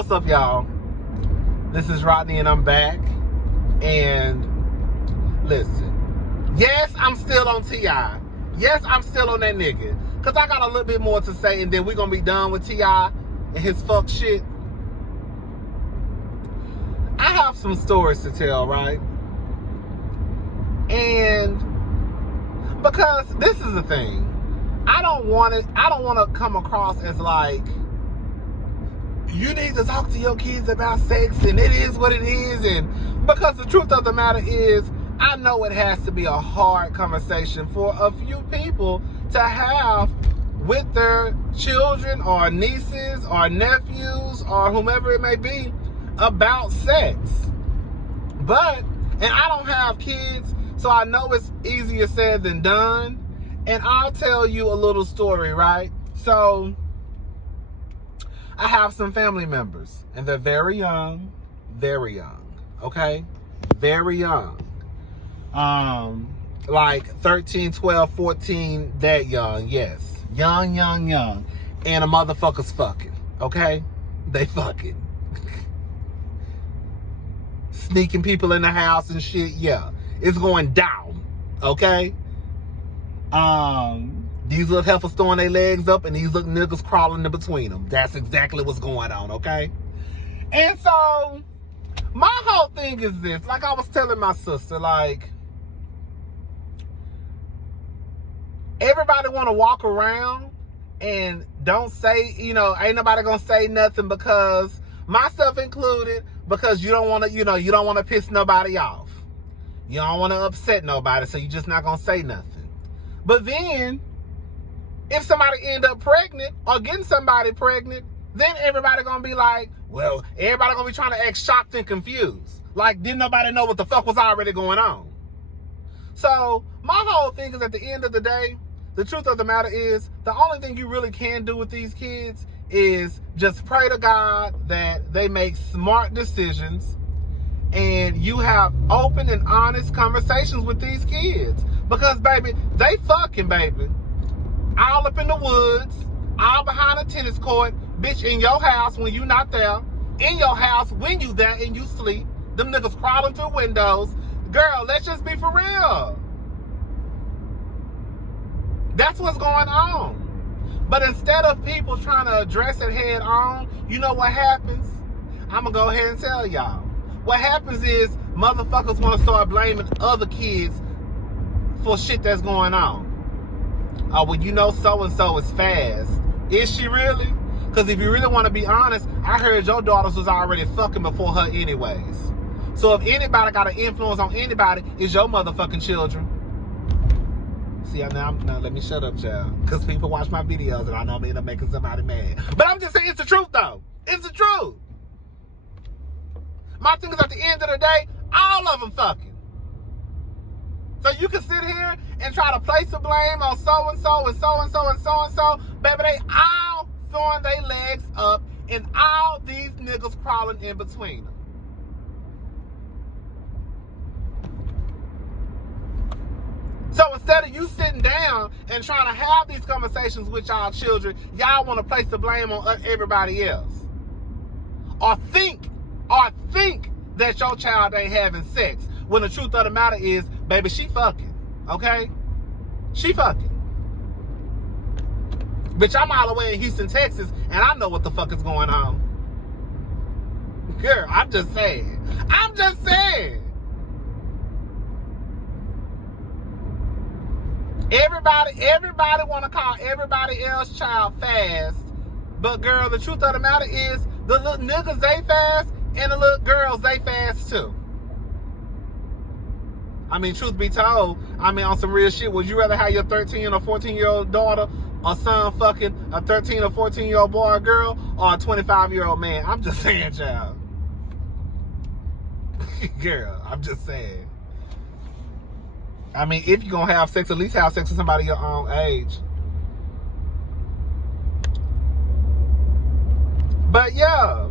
what's up, y'all? This is Rodney, and I'm back. And listen, yes, I'm still on T.I. Yes, I'm still on that nigga. Because I got a little bit more to say, and then we're going to be done with T.I. and his fuck shit. I have some stories to tell, right? And because this is the thing, I don't want to come across as like, you need to talk to your kids about sex and it is what it is. And because the truth of the matter is, I know it has to be a hard conversation for a few people to have with their children or nieces or nephews or whomever it may be about sex. And I don't have kids, so I know it's easier said than done. And I'll tell you a little story, right? So I have some family members, and they're very young, okay? Very young. Like 13, 12, 14, that young, yes. Young. And a motherfucker's fucking, okay? They fucking. Sneaking people in the house and shit, yeah. It's going down, okay? These little heifers throwing their legs up and these little niggas crawling in between them. That's exactly what's going on, okay? And so, my whole thing is this. Like I was telling my sister, like, everybody want to walk around and don't say, ain't nobody gonna say nothing because, myself included, because you don't want to, you don't want to piss nobody off. You don't want to upset nobody, so you're just not gonna say nothing. But then, if somebody end up pregnant or getting somebody pregnant, then everybody gonna be like, well, everybody gonna be trying to act shocked and confused. Like, didn't nobody know what the fuck was already going on? So, my whole thing is, at the end of the day, the truth of the matter is, the only thing you really can do with these kids is just pray to God that they make smart decisions and you have open and honest conversations with these kids. Because, baby, they fucking, baby. All up in the woods, all behind a tennis court, bitch, in your house when you not there, in your house when you there and you sleep, them niggas crawling through windows. Girl, let's just be for real. That's what's going on. But instead of people trying to address it head on, you know what happens? I'm going to go ahead and tell y'all. What happens is motherfuckers want to start blaming other kids for shit that's going on. Oh, well, so-and-so is fast. Is she really? Because if you really want to be honest, I heard your daughters was already fucking before her anyways. So if anybody got an influence on anybody, it's your motherfucking children. See, now let me shut up, child. Because people watch my videos and I know I'm end up making somebody mad. But I'm just saying, it's the truth, though. It's the truth. My thing is, at the end of the day, all of them fucking. So you can sit here and try to place the blame on so-and-so and so-and-so and so-and-so. Baby, they all throwing their legs up and all these niggas crawling in between them. So instead of you sitting down and trying to have these conversations with y'all children, y'all want to place the blame on everybody else. Or think that your child ain't having sex. When the truth of the matter is, baby, she fucking. Okay? She fucking. Bitch, I'm all the way in Houston, Texas, and I know what the fuck is going on. Girl, I'm just saying. Everybody want to call everybody else child fast. But girl, the truth of the matter is, the little niggas, they fast, and the little girls, they fast too. I mean, truth be told, on some real shit, would you rather have your 13 or 14-year-old daughter or son fucking a 13 or 14-year-old boy or girl, or a 25-year-old man? I'm just saying, child. Girl, I'm just saying. If you're gonna have sex, at least have sex with somebody your own age. But yeah.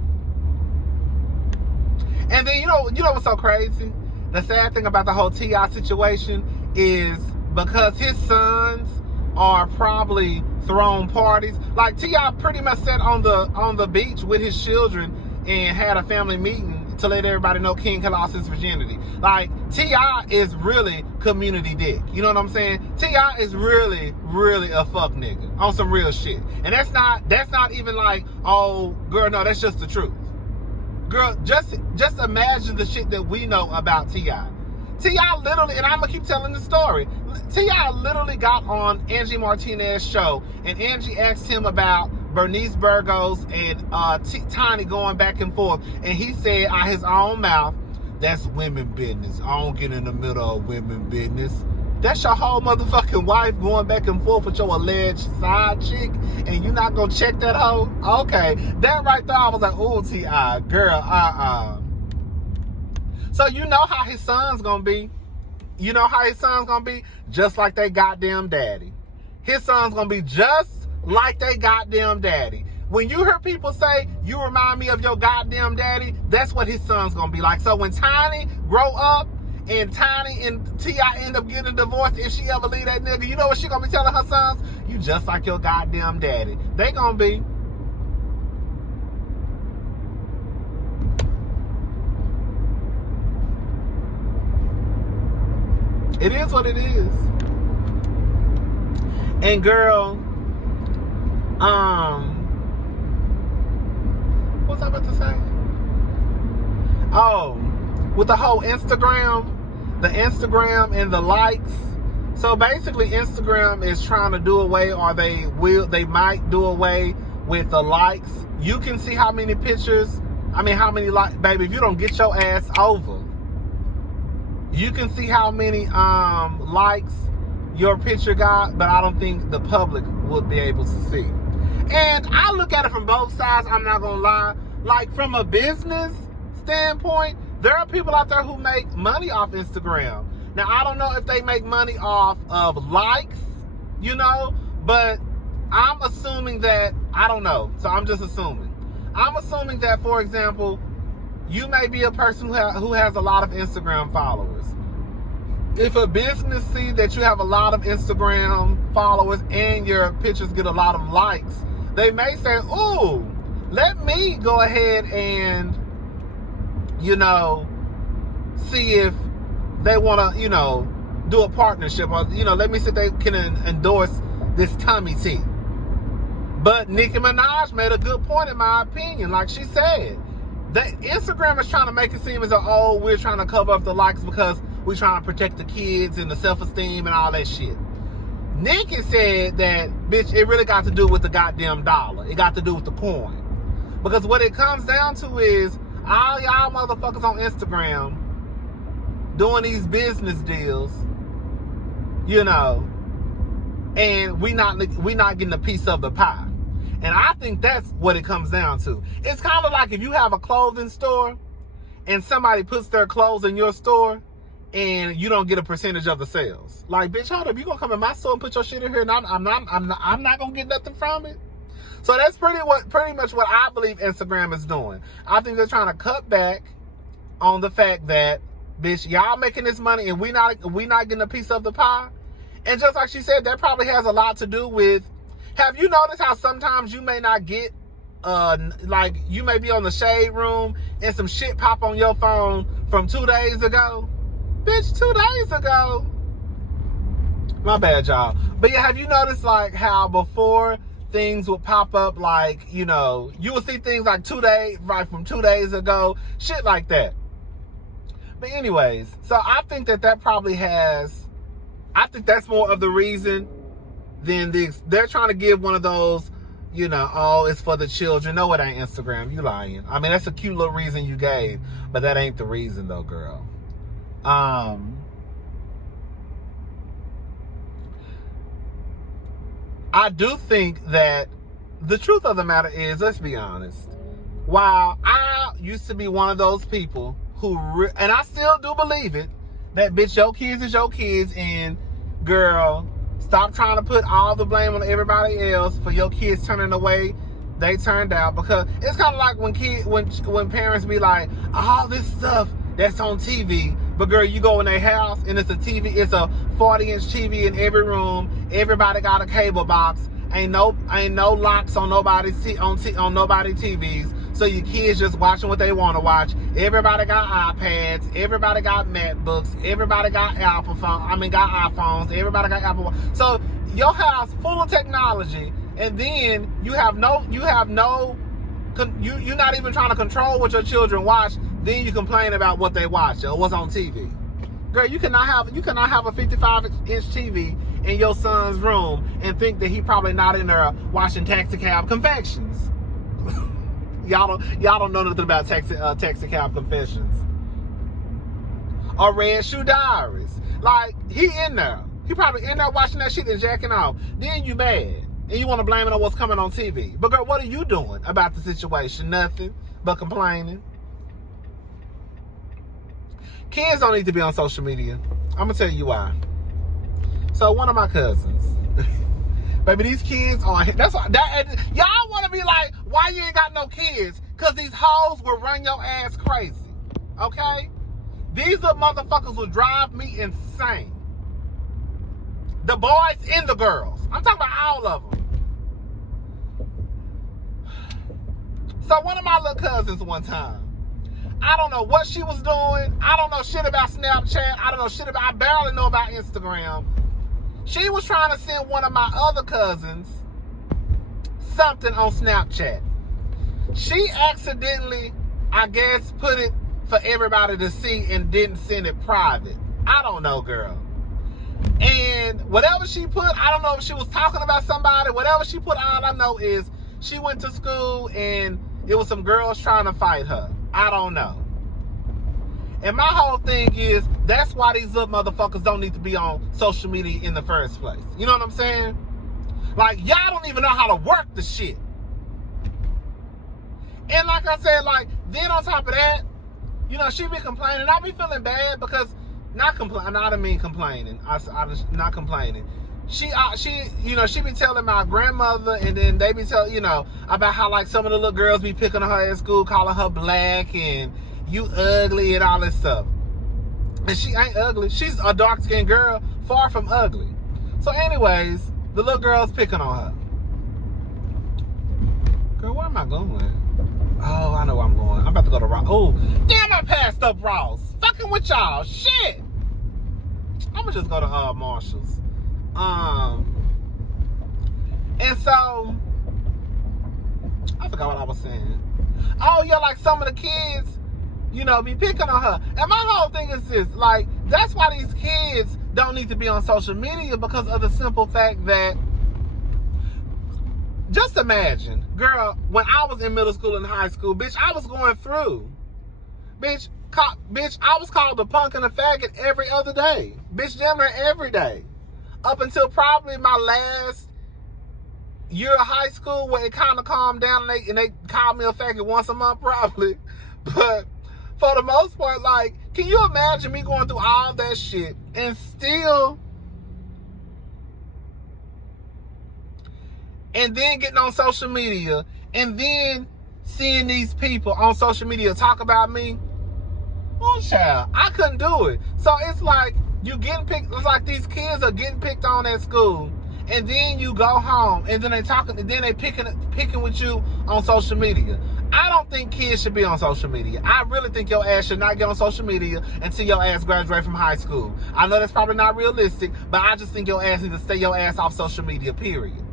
And then you know what's so crazy? The sad thing about the whole T.I. situation is because his sons are probably throwing parties. Like T.I. pretty much sat on the beach with his children and had a family meeting to let everybody know King had lost his virginity. Like, T.I. is really community dick. You know what I'm saying? T.I. is really, really a fuck nigga on some real shit. And that's not even like, oh, girl, no, that's just the truth. Girl, just imagine the shit that we know about T.I. T.I. literally, and I'm going to keep telling the story, T.I. literally got on Angie Martinez's show, and Angie asked him about Bernice Burgos and Tiny going back and forth, and he said out his own mouth, that's women business. I don't get in the middle of women business. That's your whole motherfucking wife going back and forth with your alleged side chick, and you not gonna check that hoe? Okay, that right there, I was like, ooh, T.I., girl, So you know how his son's gonna be. You know how his son's gonna be? Just like they goddamn daddy. His son's gonna be just like they goddamn daddy. When you hear people say, you remind me of your goddamn daddy, that's what his son's gonna be like. So when Tiny grow up, and Tiny and T.I. end up getting divorced, if she ever leave that nigga, you know what she gonna be telling her sons? You just like your goddamn daddy. They gonna be. It is what it is. And girl, what's I about to say? Oh, with the whole Instagram, the Instagram and the likes. So basically Instagram is trying to do away, or they might do away with the likes. You can see how many pictures, how many likes, baby, if you don't get your ass over. You can see how many likes your picture got, but I don't think the public would be able to see. And I look at it from both sides, I'm not gonna lie. Like, from a business standpoint, there are people out there who make money off Instagram. Now, I don't know if they make money off of likes, you know, but I'm assuming that, I don't know, so I'm just assuming. I'm assuming that, for example, you may be a person who has a lot of Instagram followers. If a business sees that you have a lot of Instagram followers and your pictures get a lot of likes, they may say, ooh, let me go ahead and, you know, see if they want to, you know, do a partnership, or, you know, let me see if they can endorse this tummy tea. But Nicki Minaj made a good point, in my opinion. Like she said, that Instagram is trying to make it seem as though, oh, we're trying to cover up the likes because we're trying to protect the kids and the self-esteem and all that shit. Nicki said that, bitch, it really got to do with the goddamn dollar. It got to do with the coin. Because what it comes down to is, all y'all motherfuckers on Instagram doing these business deals, you know, and we not getting a piece of the pie. And I think that's what it comes down to. It's kind of like if you have a clothing store and somebody puts their clothes in your store and you don't get a percentage of the sales. Like, bitch, hold up, you gonna come in my store and put your shit in here and I'm not gonna get nothing from it? So that's pretty much what I believe Instagram is doing. I think they're trying to cut back on the fact that, bitch, y'all making this money and we not getting a piece of the pie. And just like she said, that probably has a lot to do with, have you noticed how sometimes you may not get, like, you may be on the shade room and some shit pop on your phone from 2 days ago? Bitch, 2 days ago. My bad, y'all. But yeah, have you noticed, like, how before things would pop up, like, you know, you would see things like 2 days, right, from 2 days ago, shit like that. But anyways, so I think that probably has, I think that's more of the reason than they're trying to give one of those, you know, oh, it's for the children. No, it ain't Instagram. You lying. I mean, that's a cute little reason you gave, but that ain't the reason though, girl. I do think that the truth of the matter is, let's be honest, while I used to be one of those people who, and I still do believe it, that bitch, your kids is your kids, and girl, stop trying to put all the blame on everybody else for your kids turning the way they turned out. Because it's kind of like when parents be like, all this stuff that's on TV, but girl, you go in their house and it's a TV, it's a 40-inch TV in every room. Everybody got a cable box. Ain't no locks on nobody's TVs. So your kids just watching what they want to watch. Everybody got iPads. Everybody got MacBooks. Everybody got got iPhones. Everybody got Apple. So your house full of technology, and then you're not even trying to control what your children watch. Then you complain about what they watch or what's on TV. Girl, you cannot have a 55-inch TV in your son's room and think that he probably not in there watching Taxi Cab Confessions. y'all don't know nothing about Taxi Cab Confessions or Red Shoe Diaries. Like, he in there. He probably in there watching that shit and jacking off. Then you mad and you want to blame it on what's coming on TV. But girl, what are you doing about the situation? Nothing but complaining. Kids don't need to be on social media. I'm gonna tell you why. So one of my cousins, baby, these kids on y'all want to be like, why you ain't got no kids? Cause these hoes will run your ass crazy. Okay? These little motherfuckers will drive me insane. The boys and the girls. I'm talking about all of them. So one of my little cousins one time, I don't know what she was doing. I don't know shit about Snapchat. I barely know about Instagram. She was trying to send one of my other cousins something on Snapchat. She accidentally, I guess, put it for everybody to see and didn't send it private. I don't know, girl. And whatever she put, I don't know if she was talking about somebody. Whatever she put, all I know is she went to school and it was some girls trying to fight her. I don't know. And my whole thing is, that's why these little motherfuckers don't need to be on social media in the first place. You know what I'm saying? Like, y'all don't even know how to work the shit. And like I said, like, then on top of that, you know, she be complaining. I be feeling bad because, not complaining, I don't mean complaining. I just, not complaining. She be telling my grandmother, and then they be telling, you know, about how, like, some of the little girls be picking on her at school, calling her black and you ugly and all this stuff. And she ain't ugly. She's a dark-skinned girl, far from ugly. So anyways, the little girl's picking on her. Girl, where am I going? Oh, I know where I'm going. I'm about to go to Ross. Oh, damn, I passed up Ross. Fucking with y'all. Shit. I'm gonna just go to Marshall's. And so, I forgot what I was saying. Oh, yeah, like some of the kids, you know, be picking on her. And my whole thing is this, like, that's why these kids don't need to be on social media, because of the simple fact that, just imagine, girl, when I was in middle school and high school, bitch, I was going through. Bitch, I was called a punk and a faggot every other day. Bitch, damn near every day. Up until probably my last year of high school, where it kind of calmed down, and they called me a faggot once a month probably. But for the most part, like, can you imagine me going through all that shit and still, and then getting on social media and then seeing these people on social media talk about me? Oh, child, I couldn't do it. So it's like, you getting picked, it's like these kids are getting picked on at school, and then you go home, and then they picking with you on social media. I don't think kids should be on social media. I really think your ass should not get on social media until your ass graduate from high school. I know that's probably not realistic, but I just think your ass needs to stay your ass off social media, period.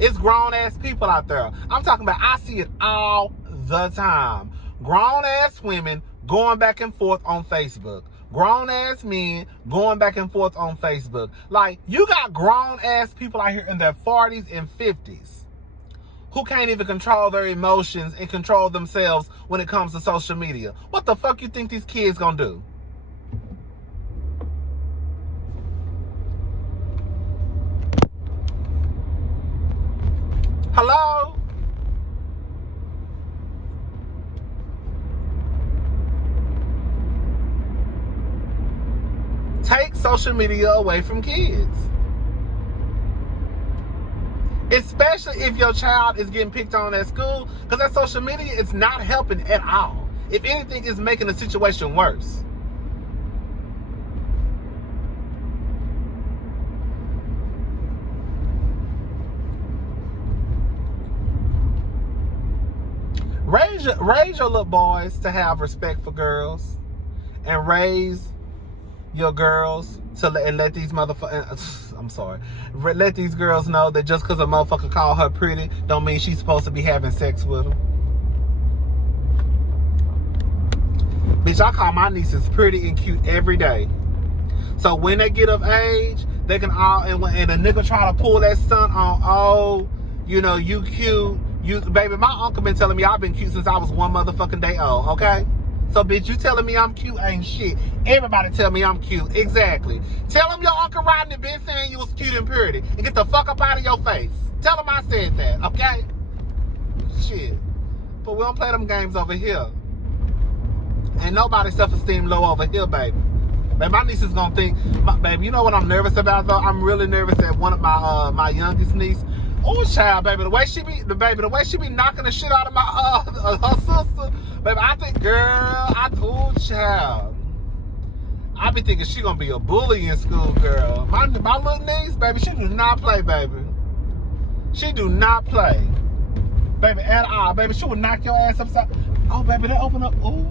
It's grown ass people out there. I'm talking about, I see it all the time. Grown ass women going back and forth on Facebook. Grown ass men going back and forth on Facebook. Like, you got grown ass people out here in their 40s and 50s who can't even control their emotions and control themselves when it comes to social media. What the fuck you think these kids gonna do? Hello? Take social media away from kids. Especially if your child is getting picked on at school, because that social media is not helping at all. If anything, it's making the situation worse. Raise your little boys to have respect for girls, and raise your girls to let these motherfuckers. I'm sorry. Let these girls know that just because a motherfucker call her pretty, don't mean she's supposed to be having sex with them. Bitch, I call my nieces pretty and cute every day. So when they get of age, they can all, and a nigga try to pull that stunt on, oh, you know, you cute. Baby, my uncle been telling me I've been cute since I was one motherfucking day old, okay? So, bitch, you telling me I'm cute ain't shit. Everybody tell me I'm cute. Exactly. Tell him your Uncle Rodney been saying you was cute and pretty. And get the fuck up out of your face. Tell him I said that, okay? Shit. But we don't play them games over here. Ain't nobody self-esteem low over here, baby. Baby, my niece is gonna think, baby, you know what I'm nervous about, though? I'm really nervous that one of my youngest niece, oh, child, baby, the way she be knocking the shit out of my her sister, baby, I think, girl, oh, child, I be thinking she gonna be a bully in school, girl. My little niece, baby, she do not play, baby. She do not play, baby, at all, baby. She would knock your ass upside. Oh, baby, they open up. Ooh,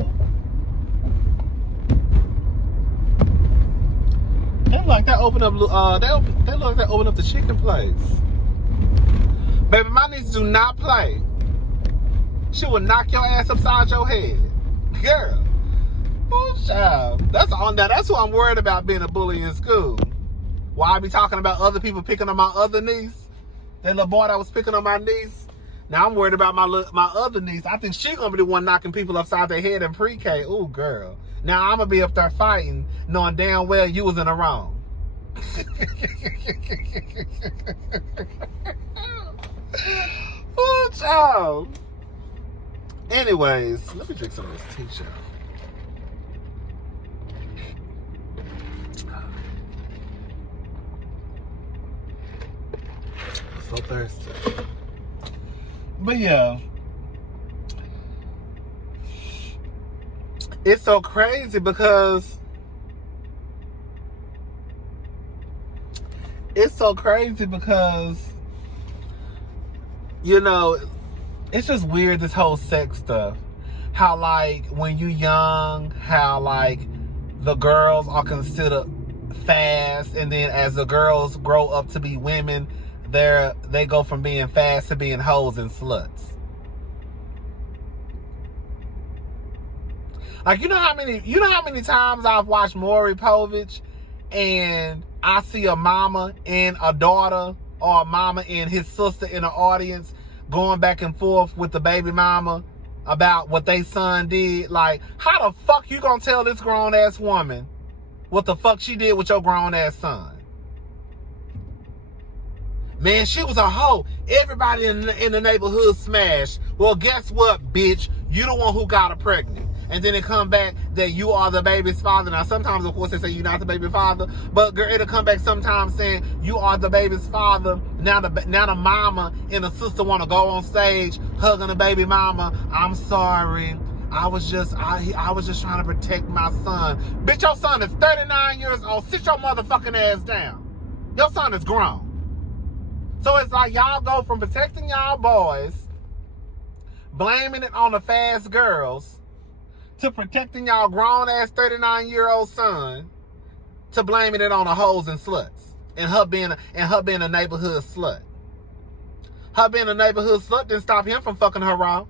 they look like they open up. They look like they open up the chicken place. Baby, my niece do not play. She will knock your ass upside your head. Girl. Oh, child. That's who I'm worried about being a bully in school. Why I be talking about other people picking on my other niece? That little boy that was picking on my niece. Now I'm worried about my other niece. I think she gonna be the one knocking people upside their head in pre-K. Ooh, girl. Now I'm gonna be up there fighting, knowing damn well you was in the wrong. Oh, child. Anyways, let me drink some of this tea, child. I'm so thirsty. But yeah, it's so crazy because you know, it's just weird, this whole sex stuff. How, like, when you young, how, like, the girls are considered fast, and then as the girls grow up to be women, they go from being fast to being hoes and sluts. Like, you know how many times I've watched Maury Povich, and I see a mama and a daughter, or a mama and his sister in the audience going back and forth with the baby mama about what they son did. Like, how the fuck you gonna tell this grown ass woman what the fuck she did with your grown ass son? Man, she was a hoe. Everybody in the neighborhood smashed. Well, guess what, bitch? You the one who got her pregnant. And then it come back that you are the baby's father. Now, sometimes, of course, they say you're not the baby's father. But, girl, it'll come back sometimes saying you are the baby's father. Now the mama and the sister want to go on stage hugging the baby mama. I'm sorry. I was just trying to protect my son. Bitch, your son is 39 years old. Sit your motherfucking ass down. Your son is grown. So it's like y'all go from protecting y'all boys, blaming it on the fast girls, to protecting y'all grown-ass 39-year-old son, to blaming it on the hoes and sluts, and her being a neighborhood slut. Her being a neighborhood slut didn't stop him from fucking her raw.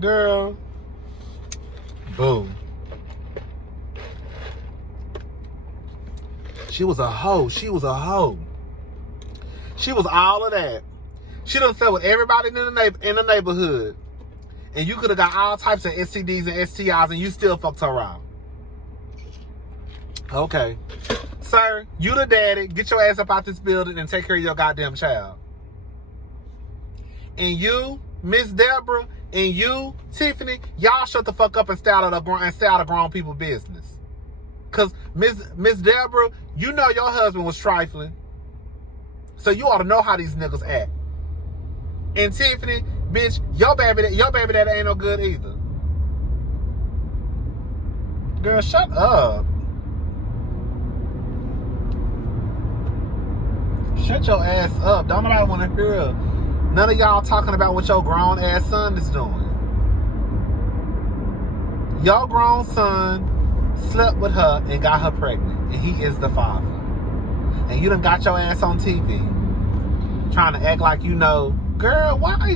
Girl. Boom. She was a hoe. She was a hoe. She was all of that. She done slept with everybody in the neighborhood. And you could have got all types of STDs and STIs and you still fucked her out. Okay. Sir, you the daddy. Get your ass up out this building and take care of your goddamn child. And you, Miss Deborah, and you, Tiffany, y'all shut the fuck up and stay out of grown people business. Because Miss Deborah, you know your husband was trifling. So you ought to know how these niggas act. And Tiffany, bitch, your baby daddy ain't no good either. Girl, shut up. Shut your ass up. Don't nobody want to hear none of y'all talking about what your grown ass son is doing. Your grown son slept with her and got her pregnant, and he is the father. And you done got your ass on TV trying to act like you know. Girl, why?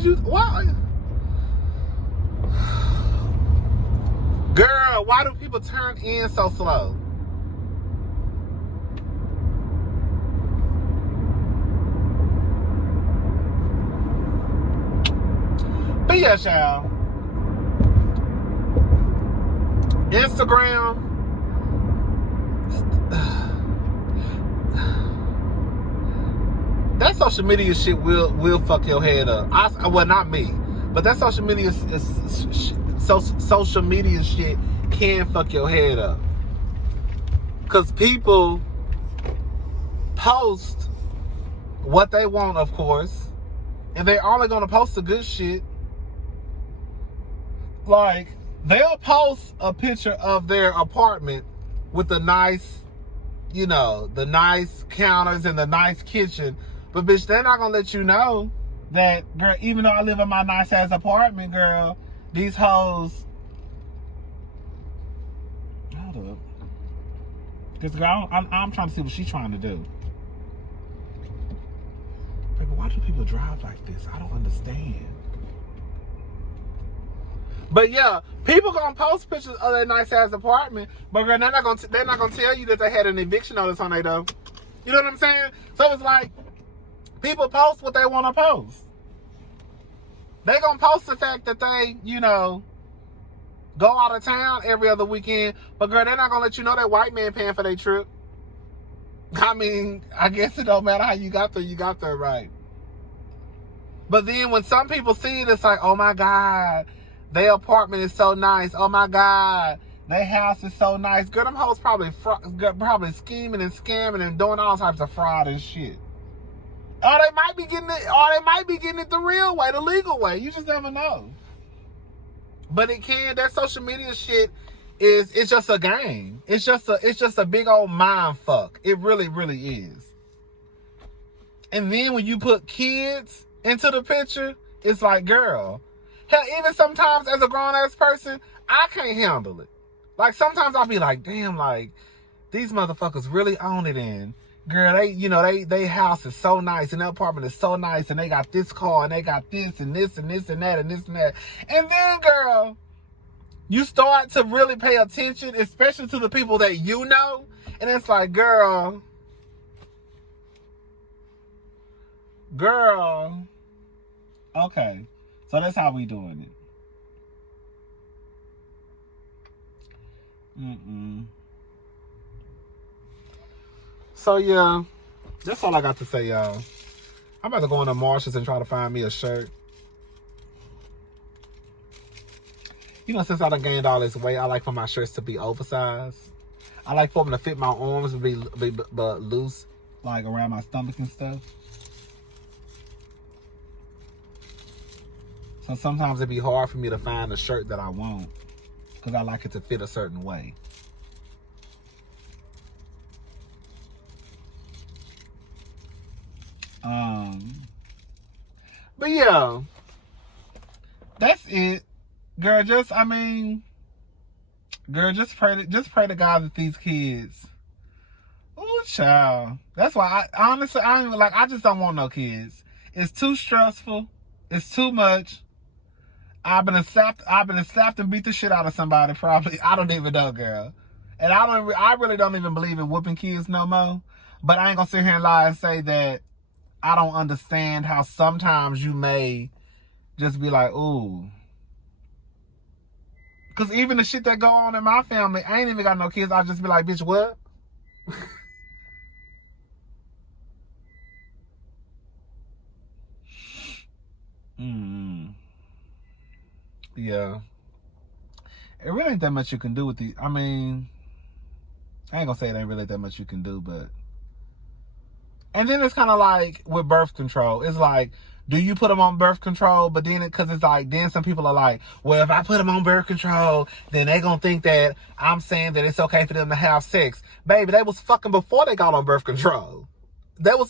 Girl, why do people turn in so slow? But yeah, y'all. Instagram. That social media shit will fuck your head up. Well, not me, but that social media social media shit can fuck your head up. Cause people post what they want, of course, and they're only gonna post the good shit. Like, they'll post a picture of their apartment with the nice, you know, the nice counters and the nice kitchen. But bitch, they're not gonna let you know that, girl, even though I live in my nice ass apartment, girl, these hoes. Hold up. Because, girl, I'm trying to see what she's trying to do. Baby, why do people drive like this? I don't understand. But yeah, people gonna post pictures of their nice ass apartment, but girl, they're not gonna tell you that they had an eviction notice on their door. You know what I'm saying? So it's like, people post what they want to post. They gonna post the fact that they, you know, go out of town every other weekend, but girl, they're not gonna let you know that white man paying for their trip. I mean, I guess it don't matter how you got there right. But then when some people see it, it's like, oh my God, their apartment is so nice. Oh my God, their house is so nice. Girl, them hoes probably scheming and scamming and doing all types of fraud and shit. Or they might be getting it the real way, the legal way. You just never know. But that social media shit it's just a game. It's just a big old mind fuck. It really, really is. And then when you put kids into the picture, it's like, girl, hell, even sometimes as a grown ass person, I can't handle it. Like, sometimes I'll be like, damn, like, these motherfuckers really own it in. Girl, they house is so nice and their apartment is so nice and they got this car and they got this and this and this and that and this and that. And then, girl, you start to really pay attention, especially to the people that you know. And it's like, girl, okay. So that's how we doing it. So yeah, that's all I got to say, y'all. I'm about to go into Marshalls and try to find me a shirt. You know, since I done gained all this weight, I like for my shirts to be oversized. I like for them to fit my arms and be loose, like around my stomach and stuff. So sometimes it'd be hard for me to find a shirt that I want because I like it to fit a certain way. But yeah, that's it, girl. Just pray to God that these kids. Oh, child. That's why I just don't want no kids. It's too stressful. It's too much. I've been slapped and beat the shit out of somebody. Probably, I don't even know, girl. And I really don't even believe in whooping kids no more. But I ain't gonna sit here and lie and say that I don't understand how sometimes you may just be like, ooh. Because even the shit that go on in my family, I ain't even got no kids. I'll just be like, bitch, what? Yeah. It really ain't that much you can do with the... I ain't gonna say it ain't really that much you can do, but... And then it's kind of like with birth control. It's like, do you put them on birth control? But then, because it's like, then some people are like, well, if I put them on birth control, then they gonna think that I'm saying that it's okay for them to have sex. Baby, they was fucking before they got on birth control.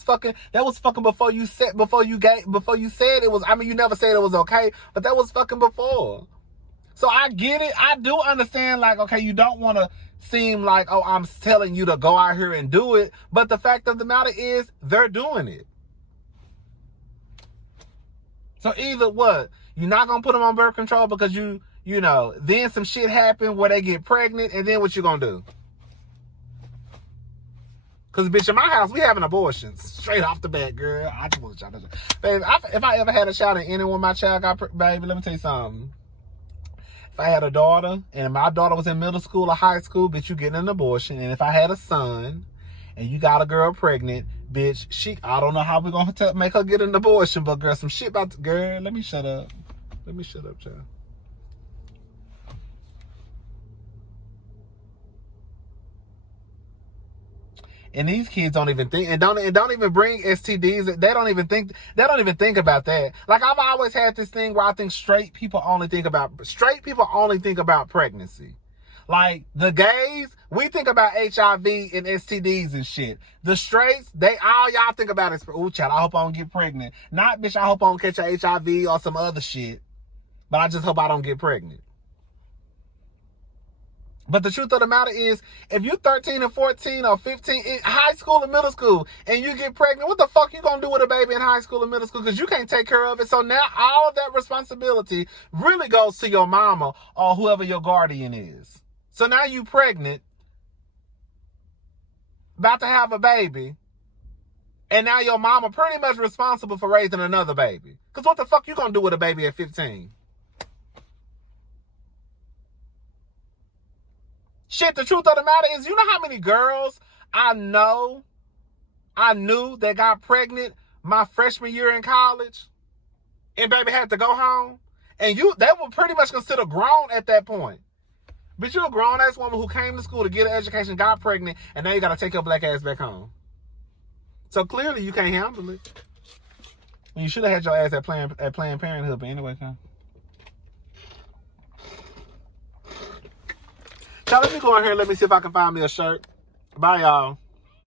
fucking before you said it was. I mean, you never said it was okay, but that was fucking before. So I get it. I do understand, like, okay, you don't want to seem like, oh, I'm telling you to go out here and do it. But the fact of the matter is, they're doing it. So either what? You're not going to put them on birth control because you know, then some shit happen where they get pregnant, and then what you going to do? Because, bitch, in my house, we having abortions. Straight off the bat, girl. I just want to shout. Baby, if I ever had a child and anyone my child got baby, let me tell you something. If I had a daughter and my daughter was in middle school or high school, bitch, you getting an abortion. And if I had a son and you got a girl pregnant, bitch, I don't know how we're going to make her get an abortion, but girl, some shit about girl, let me shut up. Let me shut up, child. And these kids don't even think, and don't even bring STDs. They don't even think about that. Like, I've always had this thing where I think straight people only think about pregnancy. Like, the gays, we think about HIV and STDs and shit. The straights, all y'all think about is, ooh, child, I hope I don't get pregnant. Not, bitch, I hope I don't catch a HIV or some other shit. But I just hope I don't get pregnant. But the truth of the matter is, if you're 13 and 14 or 15 in high school and middle school and you get pregnant, what the fuck you gonna do with a baby in high school and middle school? Because you can't take care of it. So now all of that responsibility really goes to your mama or whoever your guardian is. So now you pregnant, about to have a baby, and now your mama pretty much responsible for raising another baby. Because what the fuck you gonna do with a baby at 15? Shit, the truth of the matter is, you know how many girls I knew that got pregnant my freshman year in college and baby had to go home? And they were pretty much considered grown at that point. But you're a grown-ass woman who came to school to get an education, got pregnant, and now you got to take your black ass back home. So clearly you can't handle it. And you should have had your ass at Planned Parenthood, but anyway, come. Y'all, let me go in here and let me see if I can find me a shirt. Bye, y'all.